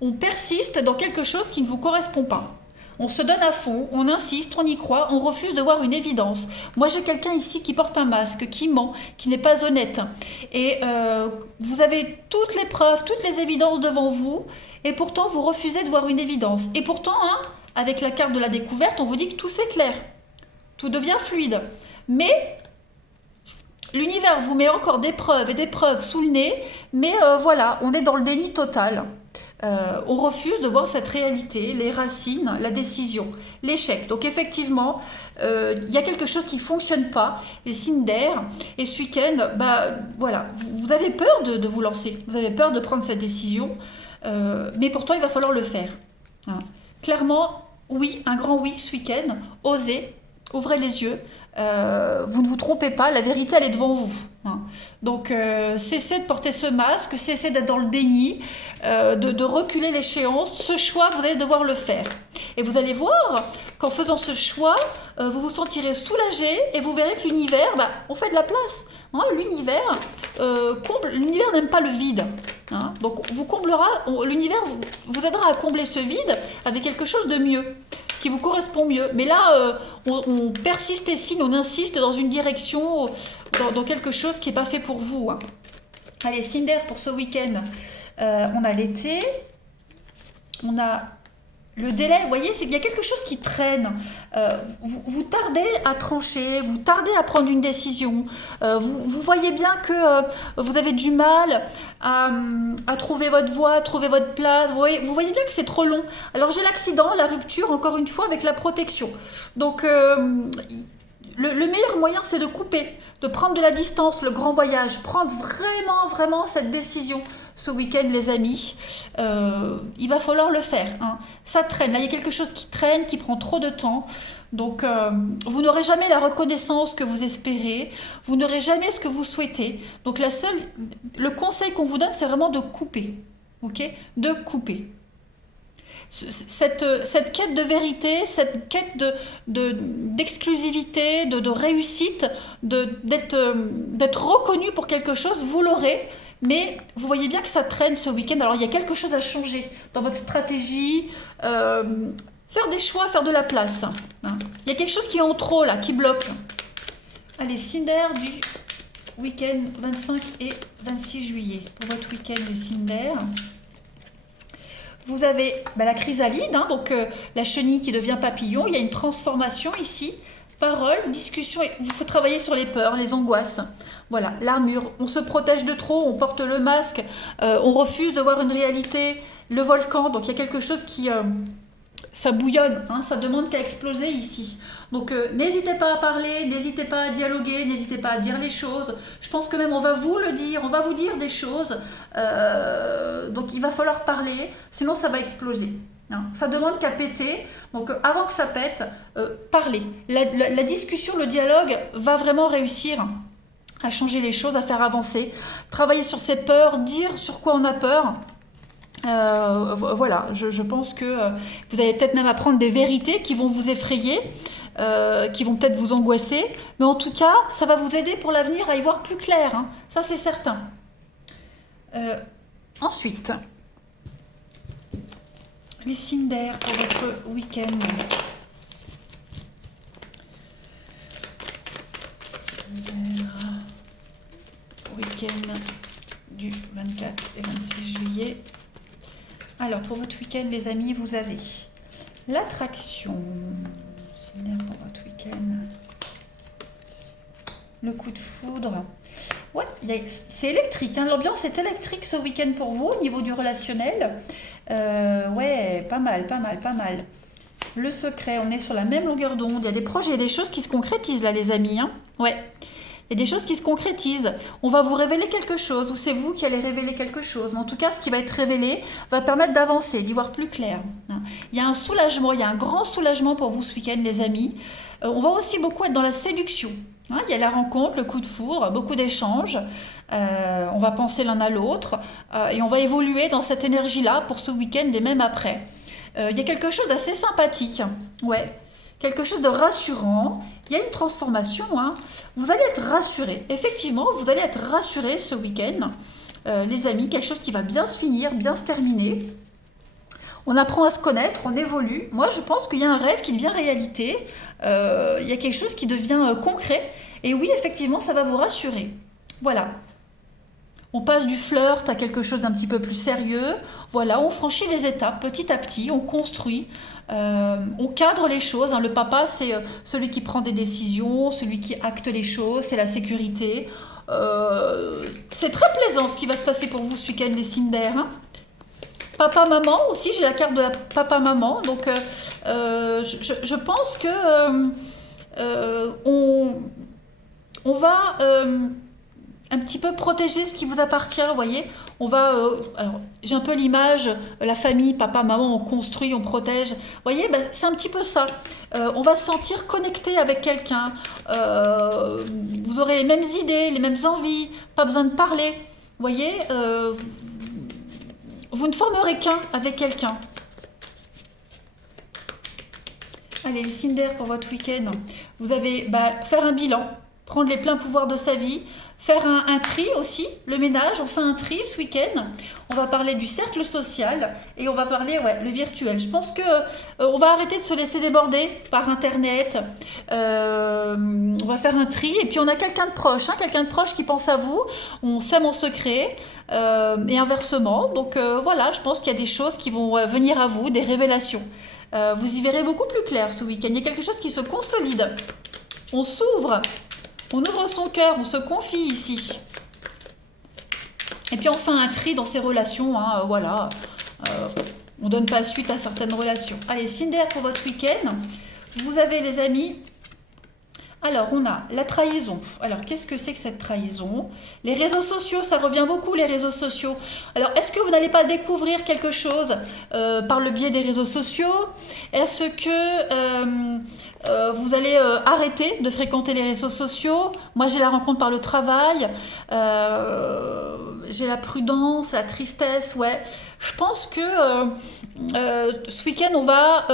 On persiste dans quelque chose qui ne vous correspond pas. On se donne à fond, on insiste, on y croit, on refuse de voir une évidence. Moi, j'ai quelqu'un ici qui porte un masque, qui ment, qui n'est pas honnête. Et vous avez toutes les preuves, toutes les évidences devant vous, et pourtant, vous refusez de voir une évidence. Et pourtant, hein, avec la carte de la découverte, on vous dit que tout s'éclaire. Tout devient fluide. Mais l'univers vous met encore des preuves et des preuves sous le nez, mais voilà, on est dans le déni total. On refuse de voir cette réalité, les racines, la décision, l'échec. Donc effectivement, il y a quelque chose qui ne fonctionne pas, les signes d'air. Et ce week-end, bah, voilà, vous avez peur de vous lancer, vous avez peur de prendre cette décision, mais pourtant il va falloir le faire. Hein. Clairement, oui, un grand oui ce week-end, osez, ouvrez les yeux. Vous ne vous trompez pas, la vérité elle est devant vous. Hein. Donc cessez de porter ce masque, cessez d'être dans le déni, de reculer l'échéance. Ce choix, vous allez devoir le faire. Et vous allez voir qu'en faisant ce choix, vous vous sentirez soulagé et vous verrez que l'univers, bah, on fait de la place. Hein, l'univers l'univers n'aime pas le vide. Hein. Donc vous comblera, l'univers vous aidera à combler ce vide avec quelque chose de mieux, qui vous correspond mieux. Mais là, on persiste et signe, on insiste dans une direction, dans quelque chose qui n'est pas fait pour vous. Hein. Allez, signe d'air pour ce week-end. On a l'été, on a le délai, vous voyez, c'est qu'il y a quelque chose qui traîne. Vous tardez à trancher, vous tardez à prendre une décision. Vous voyez bien que vous avez du mal à trouver votre voie, à trouver votre place. Vous voyez bien que c'est trop long. Alors j'ai l'accident, la rupture, encore une fois, avec la protection. Donc le meilleur moyen, c'est de couper, de prendre de la distance, le grand voyage, prendre vraiment cette décision. Ce week-end, les amis, il va falloir le faire. Hein. Ça traîne. Là, il y a quelque chose qui traîne, qui prend trop de temps. Donc, vous n'aurez jamais la reconnaissance que vous espérez. Vous n'aurez jamais ce que vous souhaitez. Donc, le conseil qu'on vous donne, c'est vraiment de couper. Ok ? De couper. Cette quête de vérité, cette quête d'exclusivité, de réussite, d'être reconnu pour quelque chose, vous l'aurez. Mais vous voyez bien que ça traîne ce week-end. Alors, il y a quelque chose à changer dans votre stratégie. Faire des choix, faire de la place. Hein. Il y a quelque chose qui est en trop, là, qui bloque. Allez, signe d'air du week-end 25 et 26 juillet. Pour votre week-end, le signe d'air. Vous avez la chrysalide, hein, donc la chenille qui devient papillon. Il y a une transformation ici. Parole, discussion, il faut travailler sur les peurs, les angoisses. Voilà, l'armure, on se protège de trop, on porte le masque, on refuse de voir une réalité, le volcan, donc il y a quelque chose qui, ça bouillonne, hein, ça demande qu'à exploser ici. Donc n'hésitez pas à parler, n'hésitez pas à dialoguer, n'hésitez pas à dire les choses. Je pense que même on va vous le dire, on va vous dire des choses, donc il va falloir parler, sinon ça va exploser. Hein. Ça demande qu'à péter, donc avant que ça pète, parlez. La discussion, le dialogue va vraiment réussir à changer les choses, à faire avancer, travailler sur ses peurs, dire sur quoi on a peur. Voilà, je pense que vous allez peut-être même apprendre des vérités qui vont vous effrayer, qui vont peut-être vous angoisser, mais en tout cas, ça va vous aider pour l'avenir à y voir plus clair, hein. Ça c'est certain. Ensuite, les signes d'air pour votre week-end. Week-end du 24 et 26 juillet. Alors, pour votre week-end, les amis, vous avez l'attraction. Signes d'air pour votre week-end. Le coup de foudre. Ouais, c'est électrique, hein. L'ambiance est électrique ce week-end pour vous au niveau du relationnel. Ouais, pas mal. Le secret, on est sur la même longueur d'onde. Il y a des projets, il y a des choses qui se concrétisent là, les amis. Hein. Ouais. Il y a des choses qui se concrétisent. On va vous révéler quelque chose, ou c'est vous qui allez révéler quelque chose. Mais en tout cas, ce qui va être révélé va permettre d'avancer, d'y voir plus clair. Il y a un soulagement, il y a un grand soulagement pour vous ce week-end, les amis. On va aussi beaucoup être dans la séduction. Il y a la rencontre, le coup de foudre, beaucoup d'échanges. On va penser l'un à l'autre et on va évoluer dans cette énergie-là pour ce week-end et même après. Il y a quelque chose d'assez sympathique. Ouais. Quelque chose de rassurant. Il y a une transformation. Hein. Vous allez être rassurés. Effectivement, vous allez être rassurés ce week-end. Les amis, quelque chose qui va bien se finir, bien se terminer. On apprend à se connaître, on évolue. Moi, je pense qu'il y a un rêve qui devient réalité. Il y a quelque chose qui devient concret. Et oui, effectivement, ça va vous rassurer. Voilà. On passe du flirt à quelque chose d'un petit peu plus sérieux. Voilà, on franchit les étapes petit à petit, on construit, on cadre les choses. Hein. Le papa, c'est celui qui prend des décisions, celui qui acte les choses, c'est la sécurité. C'est très plaisant ce qui va se passer pour vous ce week-end, les signes d'air. Hein. Papa, maman aussi, j'ai la carte de la papa-maman. Donc, je pense que on va un petit peu protéger ce qui vous appartient, vous voyez. On va, alors j'ai un peu l'image, la famille, papa, maman, on construit, on protège. Vous voyez, ben, c'est un petit peu ça. On va se sentir connecté avec quelqu'un. Vous aurez les mêmes idées, les mêmes envies, pas besoin de parler. Vous voyez, vous ne formerez qu'un avec quelqu'un. Allez, le signe d'air pour votre week-end. Vous avez faire un bilan, prendre les pleins pouvoirs de sa vie, faire un tri aussi, le ménage. On fait un tri ce week-end. On va parler du cercle social et on va parler, le virtuel. Je pense que on va arrêter de se laisser déborder par Internet. On va faire un tri et puis on a quelqu'un de proche, quelqu'un de proche qui pense à vous. On s'aime en secret et inversement. Donc voilà, je pense qu'il y a des choses qui vont venir à vous, des révélations. Vous y verrez beaucoup plus clair ce week-end. Il y a quelque chose qui se consolide. On s'ouvre. On ouvre son cœur, on se confie ici. Et puis on fait un tri dans ses relations, voilà. On ne donne pas suite à certaines relations. Allez, signe d'air pour votre week-end. Vous avez les amis. Alors, on a la trahison. Alors, qu'est-ce que c'est que cette trahison? Les réseaux sociaux, ça revient beaucoup, les réseaux sociaux. Alors, est-ce que vous n'allez pas découvrir quelque chose par le biais des réseaux sociaux? Est-ce que vous allez arrêter de fréquenter les réseaux sociaux? Moi, j'ai la rencontre par le travail. J'ai la prudence, la tristesse, ouais. Je pense que ce week-end, on va...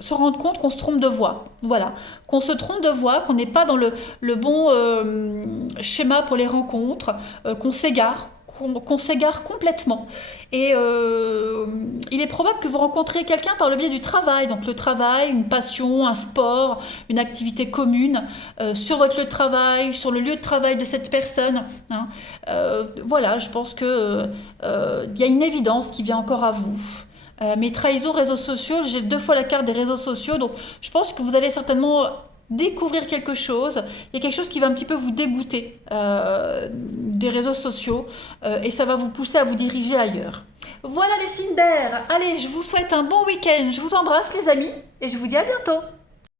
se rendre compte qu'on se trompe de voie, voilà, qu'on se trompe de voie, qu'on n'est pas dans le bon schéma pour les rencontres, qu'on s'égare complètement. Et il est probable que vous rencontrez quelqu'un par le biais du travail, donc le travail, une passion, un sport, une activité commune, sur votre lieu de travail, sur le lieu de travail de cette personne. Hein. Voilà, je pense que y a une évidence qui vient encore à vous. Mes trahisons réseaux sociaux, j'ai 2 fois la carte des réseaux sociaux, donc je pense que vous allez certainement découvrir quelque chose. Il y a quelque chose qui va un petit peu vous dégoûter des réseaux sociaux et ça va vous pousser à vous diriger ailleurs. Voilà les signes d'air. Allez, je vous souhaite un bon week-end. Je vous embrasse les amis et je vous dis à bientôt.